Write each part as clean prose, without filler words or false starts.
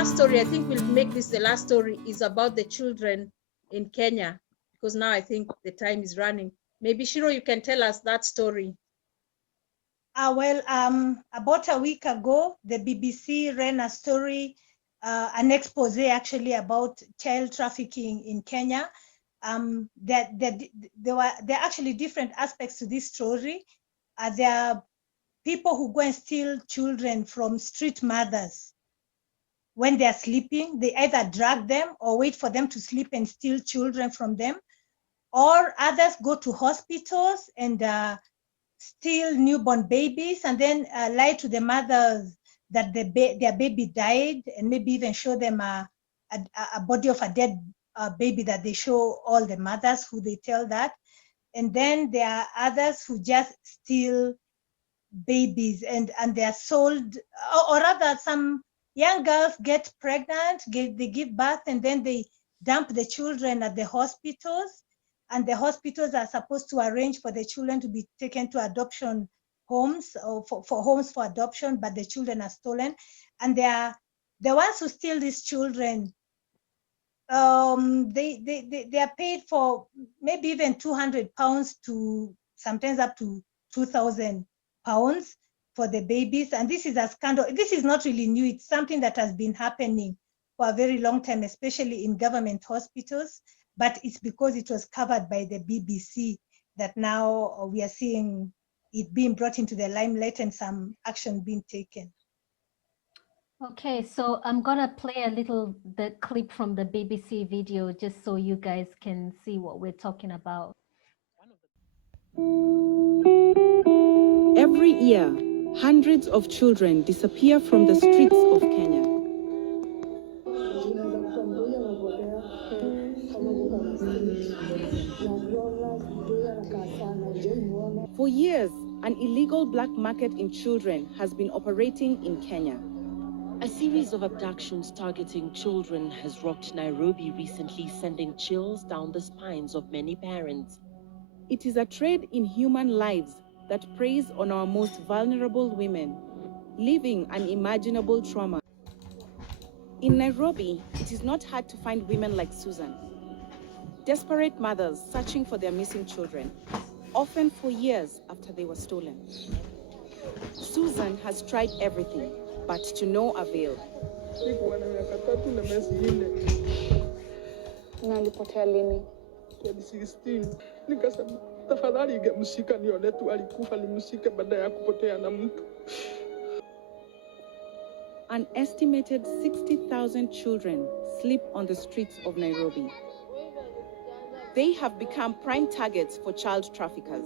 last story, I think we'll make this the last story, is about the children in Kenya, because now I think the time is running. Maybe Shiro, you can tell us that story. About a week ago, the BBC ran a story, an expose actually about child trafficking in Kenya. There are actually different aspects to this story. There are people who go and steal children from street mothers when they are sleeping. They either drag them or wait for them to sleep and steal children from them, or others go to hospitals and steal newborn babies and then lie to the mothers that their baby died, and maybe even show them a body of a dead baby that they show all the mothers who they tell that. And then there are others who just steal babies and they are sold, or rather some young girls get pregnant, they give birth, and then they dump the children at the hospitals, and the hospitals are supposed to arrange for the children to be taken to adoption homes or for homes for adoption, but the children are stolen. And they are the ones who steal these children. They are paid for maybe even £200 to sometimes up to £2,000 for the babies. And this is a scandal. This is not really new. It's something that has been happening for a very long time, especially in government hospitals. But it's because it was covered by the BBC that now we are seeing it being brought into the limelight and some action being taken. Okay, so I'm gonna play a little the clip from the BBC video just so you guys can see what we're talking about. Every year, hundreds of children disappear from the streets of Kenya. For years, an illegal black market in children has been operating in Kenya. A series of abductions targeting children has rocked Nairobi recently, sending chills down the spines of many parents. It is a trade in human lives that preys on our most vulnerable women, leaving unimaginable trauma. In Nairobi, it is not hard to find women like Susan, desperate mothers searching for their missing children, often for years after they were stolen. Susan has tried everything, but to no avail. Nalipotea lini? 2016. Nikasema tafadhali ingemshika nione tu alikufa nimshike badala ya kupotea na mtu. An estimated 60,000 children sleep on the streets of Nairobi. They have become prime targets for child traffickers.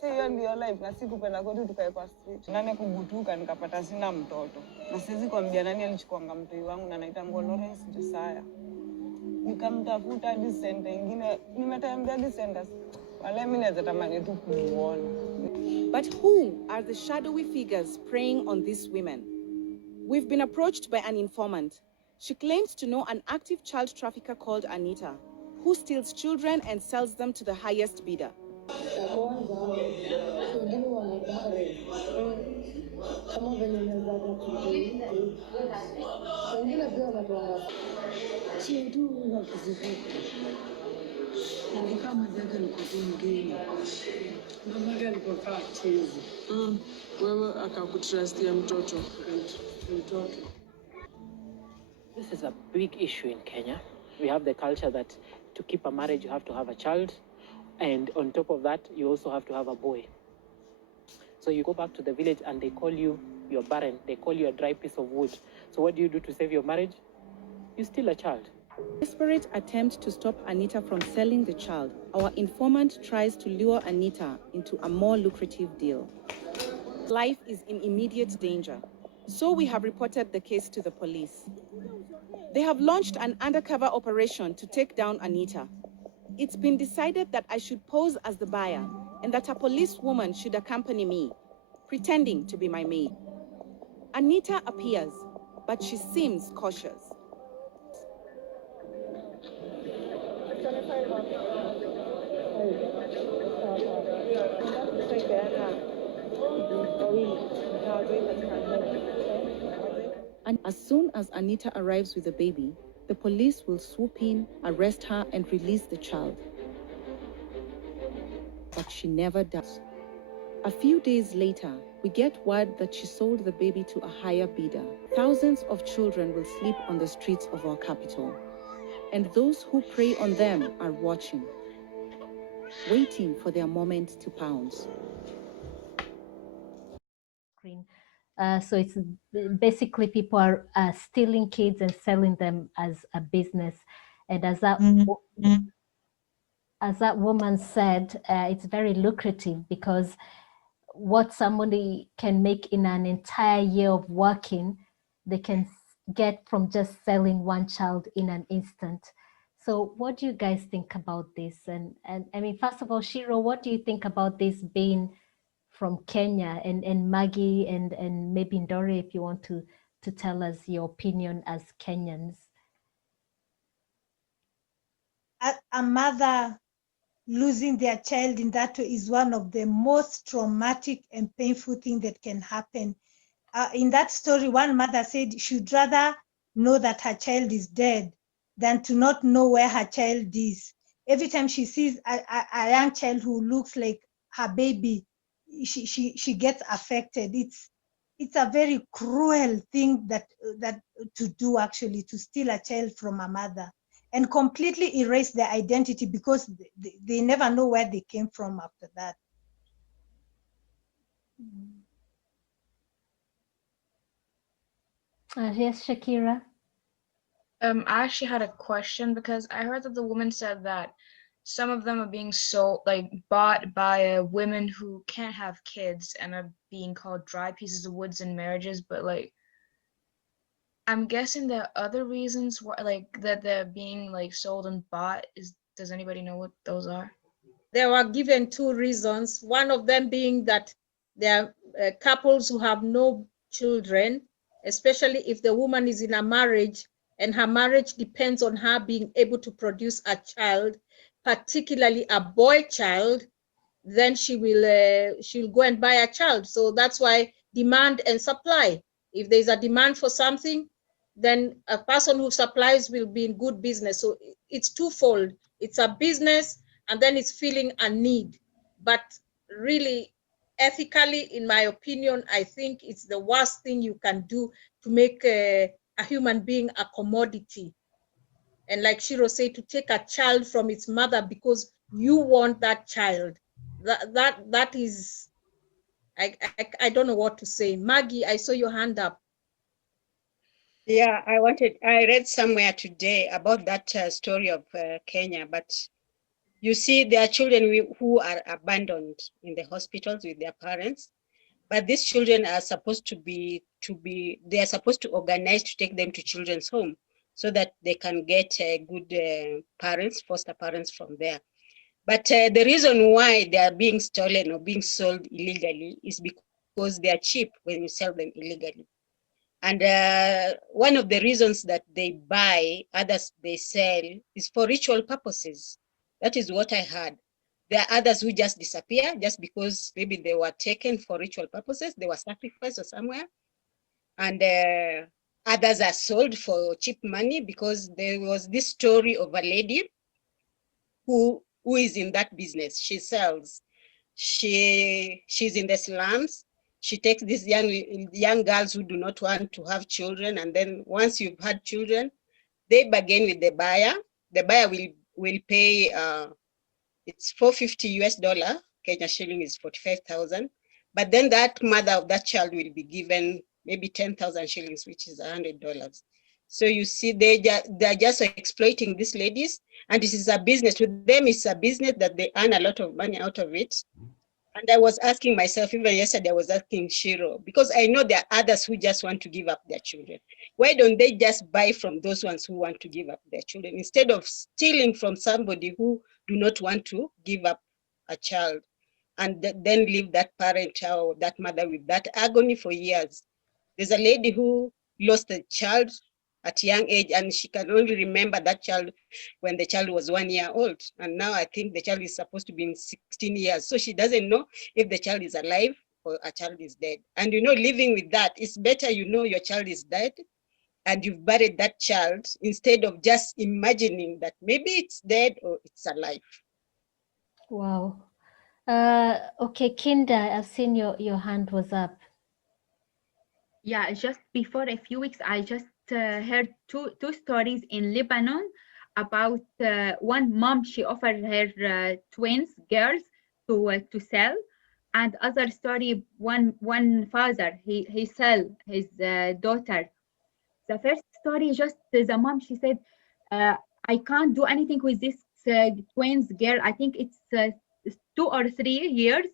Hiyo ndio life, na sikupenda kwetu tukae kwa street. Nani kugutuka nikapata sina mtoto. Na siwezi kuambia nani alichukuanga mtoi wangu, na naita Lawrence Josiah. Nikamtafuta hadi center nyingine, nimetembea hadi centers. Wale mimi naweza tamani tu kumuona. But who are the shadowy figures preying on these women? We've been approached by an informant. She claims to know an active child trafficker called Anita, who steals children and sells them to the highest bidder. This is a big issue in Kenya. We have the culture that to keep a marriage, you have to have a child. And on top of that, you also have to have a boy. So you go back to the village and they call you, you're barren. They call you a dry piece of wood. So what do you do to save your marriage? You steal a child. Desperate attempt to stop Anita from selling the child, our informant tries to lure Anita into a more lucrative deal. Life is in immediate danger, so we have reported the case to the police. They have launched an undercover operation to take down Anita. It's been decided that I should pose as the buyer and that a policewoman should accompany me, pretending to be my maid. Anita appears, but she seems cautious. And as soon as Anita arrives with the baby, the police will swoop in, arrest her, and release the child. But she never does. A few days later, we get word that she sold the baby to a higher bidder. Thousands of children will sleep on the streets of our capital, and those who prey on them are watching, waiting for their moment to pounce. So it's basically people are stealing kids and selling them as a business. And as that woman said, it's very lucrative because what somebody can make in an entire year of working, they can get from just selling one child in an instant. So what do you guys think about this? And I mean, first of all, Shiro, what do you think about this being from Kenya, and Maggie and maybe Ndore, if you want to tell us your opinion as Kenyans? A mother losing their child in that way is one of the most traumatic and painful things that can happen. In that story, one mother said she'd rather know that her child is dead than to not know where her child is. Every time she sees a young child who looks like her baby, she gets affected. It's a very cruel thing that to do, actually, to steal a child from a mother and completely erase their identity, because they never know where they came from after that. Yes, Shakira. I actually had a question because I heard that the woman said that some of them are being sold, like bought by women who can't have kids and are being called dry pieces of woods in marriages. But like, I'm guessing there are other reasons why, like, that they're being like sold and bought. Does anybody know what those are? They were given two reasons. One of them being that there are couples who have no children, especially if the woman is in a marriage and her marriage depends on her being able to produce a child, particularly a boy child, then she'll go and buy a child. So that's why demand and supply. If there's a demand for something, then a person who supplies will be in good business. So it's twofold. It's a business, and then it's feeling a need. But really, ethically, in my opinion, I think it's the worst thing you can do to make a human being a commodity. And like Shiro said, to take a child from its mother because you want that child. That is, I don't know what to say. Maggie, I saw your hand up. Yeah, I read somewhere today about that story of Kenya, but you see, there are children who are abandoned in the hospitals with their parents, but these children are supposed they are supposed to organize to take them to children's home so that they can get good parents, foster parents from there. But the reason why they are being stolen or being sold illegally is because they are cheap when you sell them illegally. And one of the reasons that they buy, others they sell, is for ritual purposes. That is what I heard. There are others who just disappear just because maybe they were taken for ritual purposes, they were sacrificed or somewhere. And others are sold for cheap money, because there was this story of a lady who is in that business. She sells. She's in the slums. She takes these young girls who do not want to have children, and then once you've had children, they bargain with the buyer. The buyer will pay it's $450 Kenya shilling is 45,000, but then that mother of that child will be given maybe 10,000 shillings, which is $100. So you see, they're just exploiting these ladies, and this is a business. To them, it's a business that they earn a lot of money out of it. And I was asking myself, even yesterday, I was asking Shiro, because I know there are others who just want to give up their children. Why don't they just buy from those ones who want to give up their children, instead of stealing from somebody who do not want to give up a child, and then leave that parent or that mother with that agony for years? There's a lady who lost a child at a young age, and she can only remember that child when the child was 1 year old. And now I think the child is supposed to be in 16 years. So she doesn't know if the child is alive or a child is dead. And living with that, it's better your child is dead and you've buried that child instead of just imagining that maybe it's dead or it's alive. Wow. Okay, Kinda, I've seen your hand was up. Yeah, just before a few weeks, I just heard two stories in Lebanon about one mom. She offered her twins girls to sell, and other story one father he sell his daughter. The first story, just the mom, she said, I can't do anything with this twins girl. I think it's 2 or 3 years,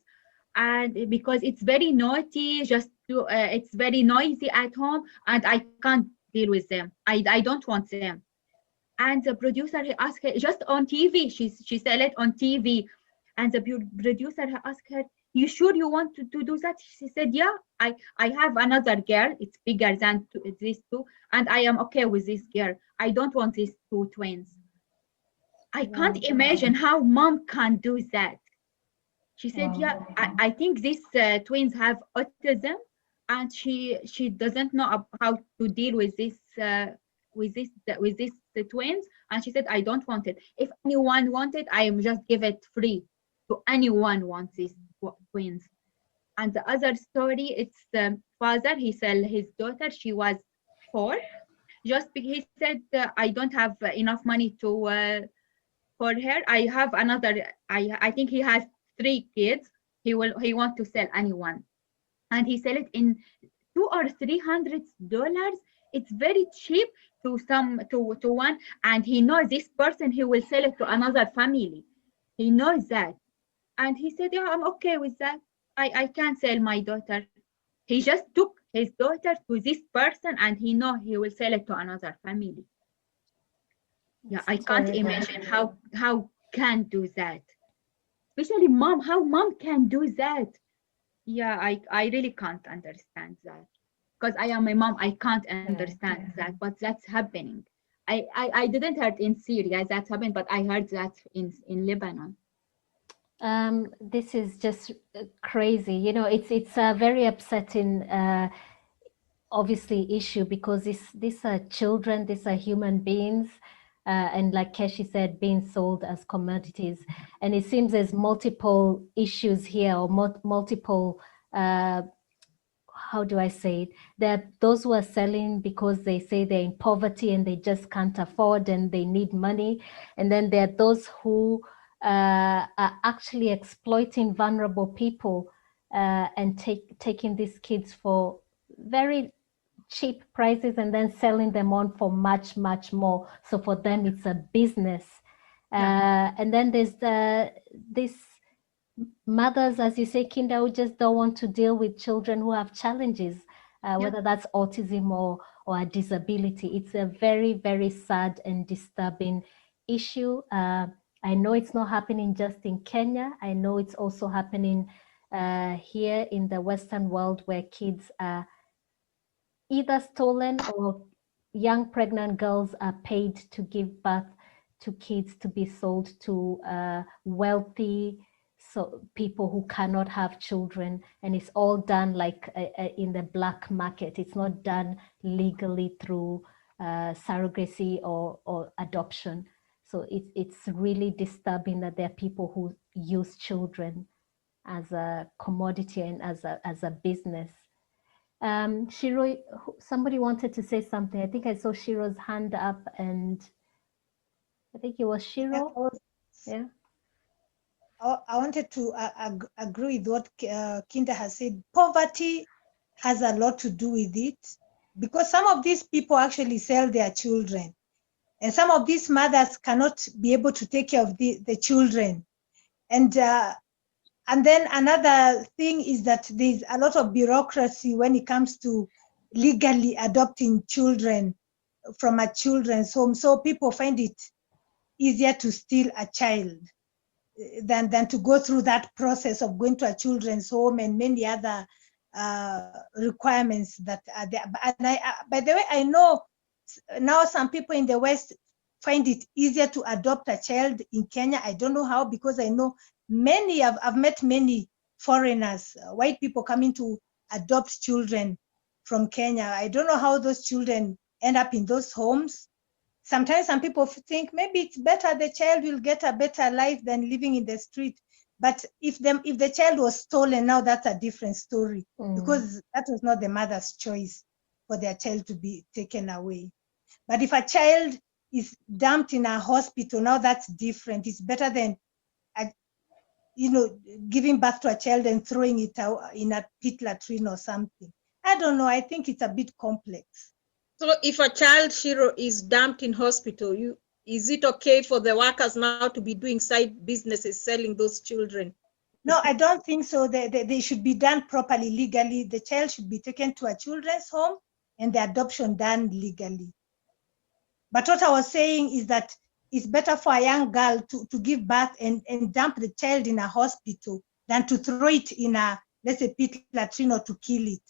and because it's very naughty, it's very noisy at home, and I can't deal with them. I don't want them. And the producer, he asked her just on TV. She said it on TV, and the producer, he asked her, "You sure you want to do that?" She said, "Yeah, I have another girl. It's bigger than these two, and I am okay with this girl. I don't want these two twins." I can't imagine how mom can do that. She said, Wow. "Yeah, I think these twins have autism, and she doesn't know how to deal with this with these twins." And she said, "I don't want it. If anyone wants it, I am just give it free to anyone wants these twins." And the other story, it's the father. He sell his daughter. She was 4. Just he said, "I don't have enough money to for her. I have another. I think he has 3 kids. He want to sell anyone, and he sell it in $200 or $300. It's very cheap to one, and he knows this person. He will sell it to another family. He knows that, and he said, "Yeah, I'm okay with that. I can't sell my daughter." He just took his daughter to this person, and he know he will sell it to another family. Yeah, I can't Terrible. imagine how can do that. Especially mom, how mom can do that. Yeah, I really can't understand that. Because I am a mom, I can't understand that, but that's happening. I didn't heard in Syria that happened, but I heard that in Lebanon. This is just crazy. You know, it's a very upsetting, obviously, issue, because these are children, these are human beings, and like Keshi said, being sold as commodities. And it seems there's multiple issues here, or multiple, how do I say it? There are those who are selling because they say they're in poverty and they just can't afford and they need money. And then there are those who are actually exploiting vulnerable people and taking these kids for very cheap prices and then selling them on for much, much more. So for them, it's a business. And then there's this mothers, as you say, Kinda, who just don't want to deal with children who have challenges, whether that's autism or a disability. It's a very, very sad and disturbing issue. I know it's not happening just in Kenya. I know it's also happening here in the Western world, where kids are either stolen or young pregnant girls are paid to give birth to kids to be sold to wealthy people who cannot have children, and it's all done like in the black market. It's not done legally through surrogacy or adoption. So it's really disturbing that there are people who use children as a commodity and as a business. Shiro, somebody wanted to say something. I think I saw Shiro's hand up, and I think it was Shiro. Yeah. I wanted to agree with what Kinda has said. Poverty has a lot to do with it, because some of these people actually sell their children, and some of these mothers cannot be able to take care of the children. And then another thing is that there's a lot of bureaucracy when it comes to legally adopting children from a children's home. So people find it easier to steal a child than to go through that process of going to a children's home and many other requirements that are there. And by the way, I know now some people in the West find it easier to adopt a child in Kenya. I don't know how, because I know I've met many foreigners, white people coming to adopt children from Kenya. I don't know how those children end up in those homes. Sometimes some people think maybe it's better the child will get a better life than living in the street. But if the child was stolen, now that's a different story, because that was not the mother's choice for their child to be taken away. But if a child is dumped in a hospital, now that's different. It's better than, giving birth to a child and throwing it out in a pit latrine or something. I don't know. I think it's a bit complex. So if a child, Shiro, is dumped in hospital, is it okay for the workers now to be doing side businesses selling those children? No, I don't think so. They should be done properly legally. The child should be taken to a children's home and the adoption done legally. But what I was saying is that it's better for a young girl to give birth and dump the child in a hospital than to throw it in a, let's say, pit latrine or to kill it.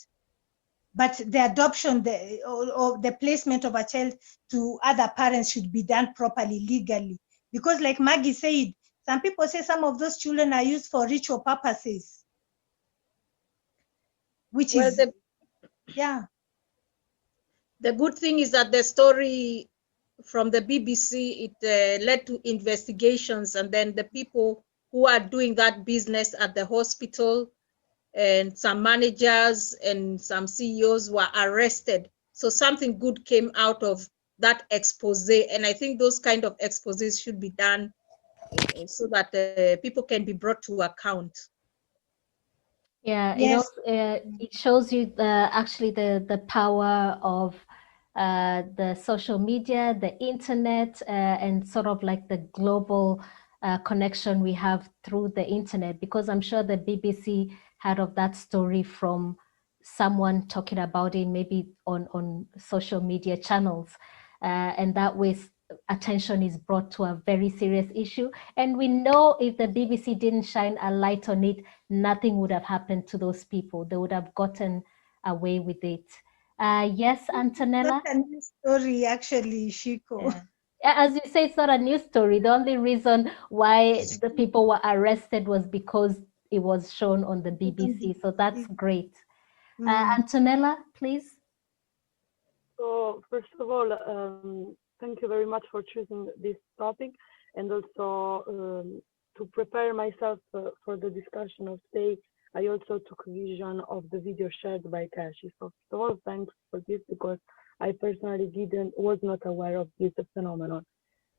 But the adoption or the placement of a child to other parents should be done properly legally. Because like Maggie said, some people say some of those children are used for ritual purposes, which is, yeah. The good thing is that the story from the BBC, it led to investigations, and then the people who are doing that business at the hospital and some managers and some CEOs were arrested. So something good came out of that expose. And I think those kind of exposes should be done so that people can be brought to account. Yeah, Yes. It shows you actually the power of the social media, the internet, and sort of like the global connection we have through the internet, because I'm sure the BBC heard of that story from someone talking about it maybe on social media channels, and that way attention is brought to a very serious issue. And we know if the BBC didn't shine a light on it, nothing would have happened to those people. They would have gotten away with it. Yes, Antonella? That's a new story, actually, Shiko. Yeah. As you say, it's not a news story. The only reason why the people were arrested was because it was shown on the BBC. So that's great. Antonella, please. So first of all, thank you very much for choosing this topic, and also to prepare myself for the discussion of today. I also took vision of the video shared by Keshi. So first of all, thanks for this, because I personally was not aware of this phenomenon.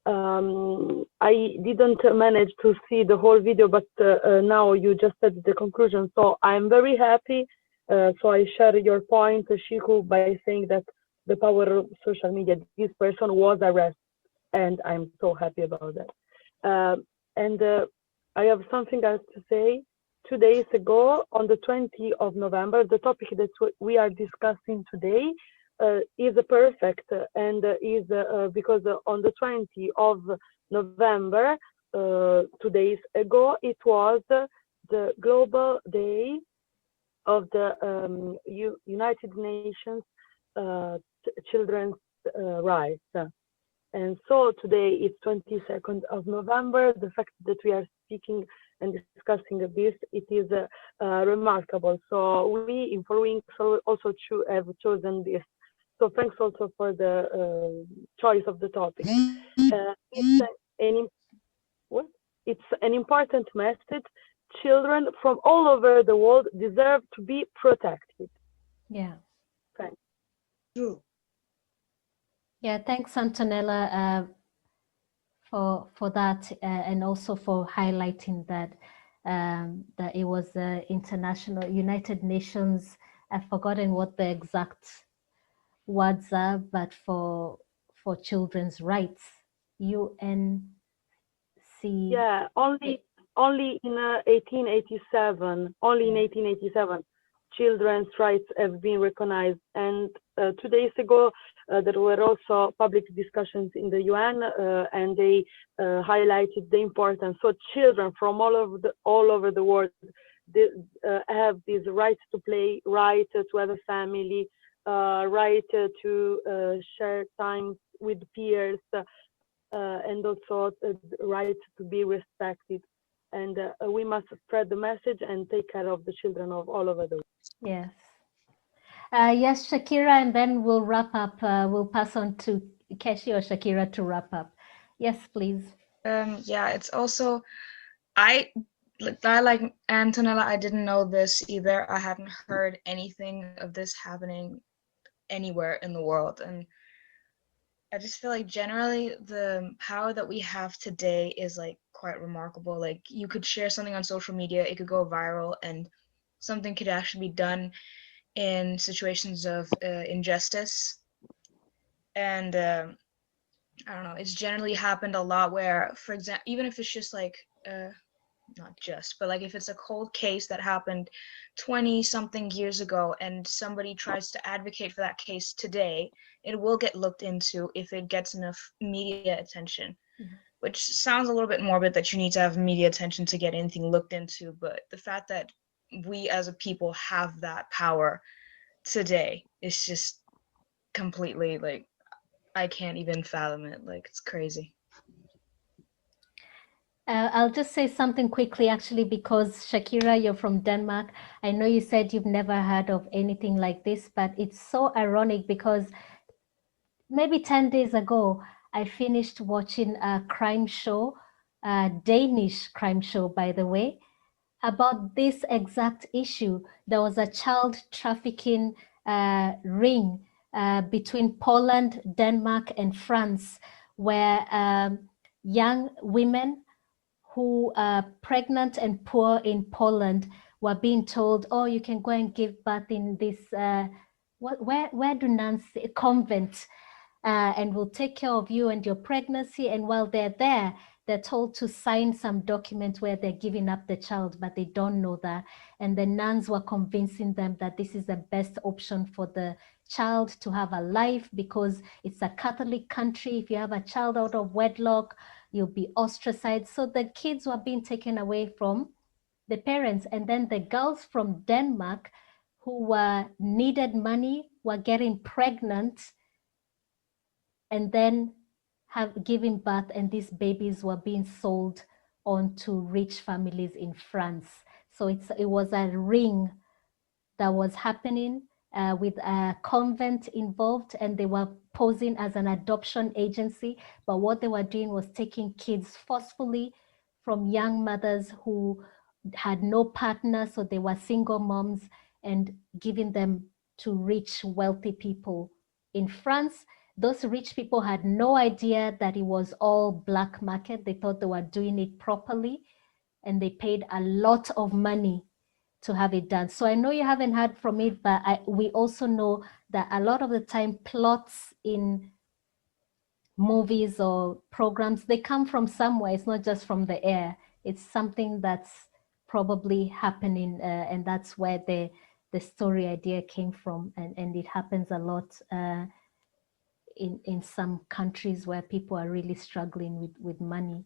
I didn't manage to see the whole video, but now you just said the conclusion. So I'm very happy. So I share your point, Shiku, by saying that the power of social media, this person was arrested, and I'm so happy about that. And I have something else to say. 2 days ago, on the 20th of November, the topic that we are discussing today is perfect, and is because on the 20th of November, 2 days ago, it was the Global Day of the United Nations Children's Rights. And so today is 22nd of November. The fact that we are speaking and discussing this, it is remarkable. So we in 4Wings also have chosen this. So thanks also for the choice of the topic. It's an important message. Children from all over the world deserve to be protected. Yeah. Thanks. True. Yeah, thanks, Antonella, for that, and also for highlighting that that it was the international United Nations. I've forgotten what the exact words are, but for children's rights, UNC. Yeah, only in 1887. Only in 1887, children's rights have been recognized. And 2 days ago, there were also public discussions in the UN, and they highlighted the importance. So children from all over the world, they, have this right to play, right to have a family, right to share time with peers, and also the right to be respected. And we must spread the message and take care of the children of all over the world. Yes. Yes, Shakira, and then we'll wrap up. We'll pass on to Keshi or Shakira to wrap up. Yes, please. Yeah, it's also I like Antonella, I didn't know this either. I hadn't heard anything of this happening anywhere in the world. And I just feel like generally the power that we have today is like quite remarkable. Like you could share something on social media, it could go viral, and something could actually be done in situations of injustice. And I don't know, it's generally happened a lot where, for example, even if it's just like not just, but like if it's a cold case that happened 20 something years ago and somebody tries to advocate for that case today, it will get looked into if it gets enough media attention. Which sounds a little bit morbid that you need to have media attention to get anything looked into, but the fact that we as a people have that power today is just completely like, I can't even fathom it. Like, it's crazy. I'll just say something quickly, actually, because Shakira, you're from Denmark. I know you said you've never heard of anything like this, but it's so ironic because maybe 10 days ago, I finished watching a crime show, a Danish crime show, by the way, about this exact issue. There was a child trafficking ring between Poland, Denmark, and France, where young women who are pregnant and poor in Poland were being told, oh, you can go and give birth in this, where do nuns say? Convent, and we'll take care of you and your pregnancy. And while they're there, they're told to sign some document where they're giving up the child, but they don't know that. And the nuns were convincing them that this is the best option for the child to have a life, because it's a Catholic country. If you have a child out of wedlock, you'll be ostracized. So the kids were being taken away from the parents. And then the girls from Denmark who needed money were getting pregnant and then have given birth, and these babies were being sold on to rich families in France. So it was a ring that was happening with a convent involved, and they were posing as an adoption agency. But what they were doing was taking kids forcefully from young mothers who had no partner, so they were single moms, and giving them to rich, wealthy people in France. Those rich people had no idea that it was all black market. They thought they were doing it properly, and they paid a lot of money to have it done. So I know you haven't heard from it, but we also know that a lot of the time plots in movies or programs, they come from somewhere. It's not just from the air. It's something that's probably happening, and that's where the story idea came from. And it happens a lot in some countries where people are really struggling with money.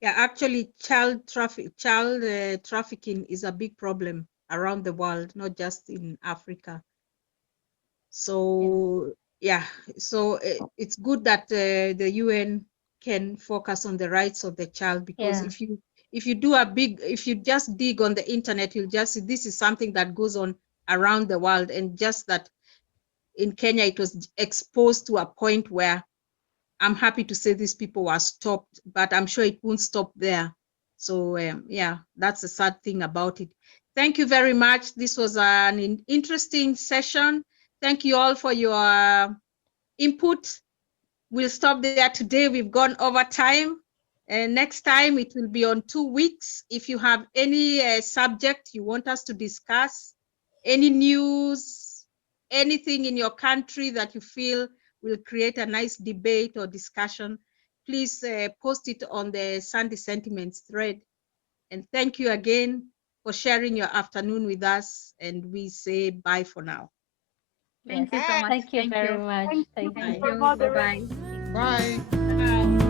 Yeah, actually, child trafficking is a big problem around the world, not just in Africa. So yeah, so it's good that the UN can focus on the rights of the child, because if you just dig on the internet, you'll just see this is something that goes on around the world, and just that in Kenya it was exposed to a point where I'm happy to say these people were stopped, but I'm sure it won't stop there. So yeah, that's the sad thing about it. Thank you very much. This was an interesting session. Thank you all for your input. We'll stop there today. We've gone over time. And next time it will be on 2 weeks. If you have any subject you want us to discuss, any news, anything in your country that you feel will create a nice debate or discussion, please post it on the Sunday Sentiments thread. And thank you again for sharing your afternoon with us. And we say bye for now. Thank you so much. Thank you very much. Thank you. Thank you. Bye-bye. Bye. Bye.